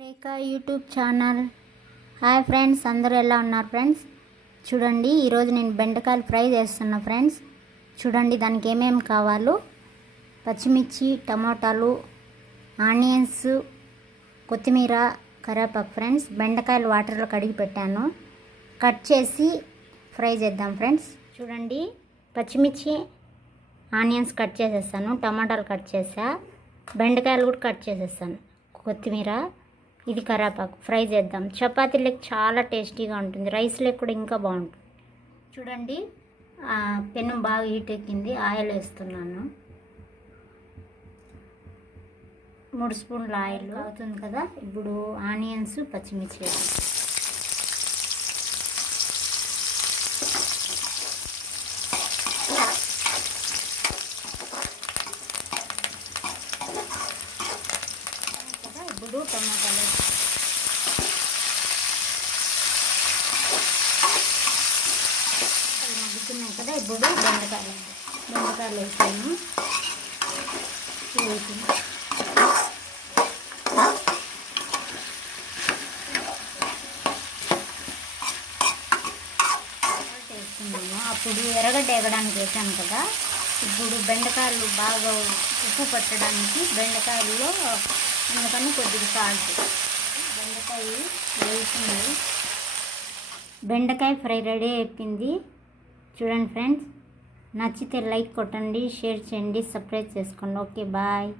రేఖా YouTube channel. Hi friends, అందరూ ఎలా ఉన్నారు ఫ్రెండ్స్? చూడండి, ఈరోజు నేను బెండకాయలు ఫ్రై చేస్తున్నా ఫ్రెండ్స్. చూడండి, దానికి ఏమేమి కావాలో: పచ్చిమిర్చి, టమాటాలు, ఆనియన్స్, కొత్తిమీర, కరివేపాకు ఫ్రెండ్స్. బెండకాయలు వాటర్లో కడిగి పెట్టాను, కట్ చేసి ఫ్రై చేద్దాం ఫ్రెండ్స్. చూడండి, పచ్చిమిర్చి, ఆనియన్స్ కట్ చేసేస్తాను, టమాటాలు కట్ చేసా, బెండకాయలు కూడా కట్ చేసేస్తాను, కొత్తిమీర, ఇది కరివేపాకు. ఫ్రై చేద్దాం. చపాతీలకు చాలా టేస్టీగా ఉంటుంది, రైస్లకు కూడా ఇంకా బాగుంటుంది. చూడండి, పెను బాగా హీట్ ఎక్కింది, ఆయిల్ వేస్తున్నాను. 3 స్పూన్ల ఆయిల్ అవుతుంది కదా. ఇప్పుడు ఆనియన్స్, పచ్చిమిర్చి ఇప్పుడు టమాటాలు మగ్గుతున్నాయి కదా. ఇప్పుడు బెండకాయలు వేసాను. వేస్తున్నాను. అప్పుడు ఎర్రగడ్డ ఎగడానికి వేసాను కదా. ఇప్పుడు బెండకాయలు బాగా ఉప్పు పట్టడానికి బెండకాయల్లో అందుకని కొద్దిగా సాల్ట్. బెండకాయ వేసింది, బెండకాయ ఫ్రై రెడీ అయిపోయింది. చూడండి ఫ్రెండ్స్, నచ్చితే లైక్ కొట్టండి, షేర్ చేయండి, సబ్స్క్రైబ్ చేసుకోండి. Okay, bye.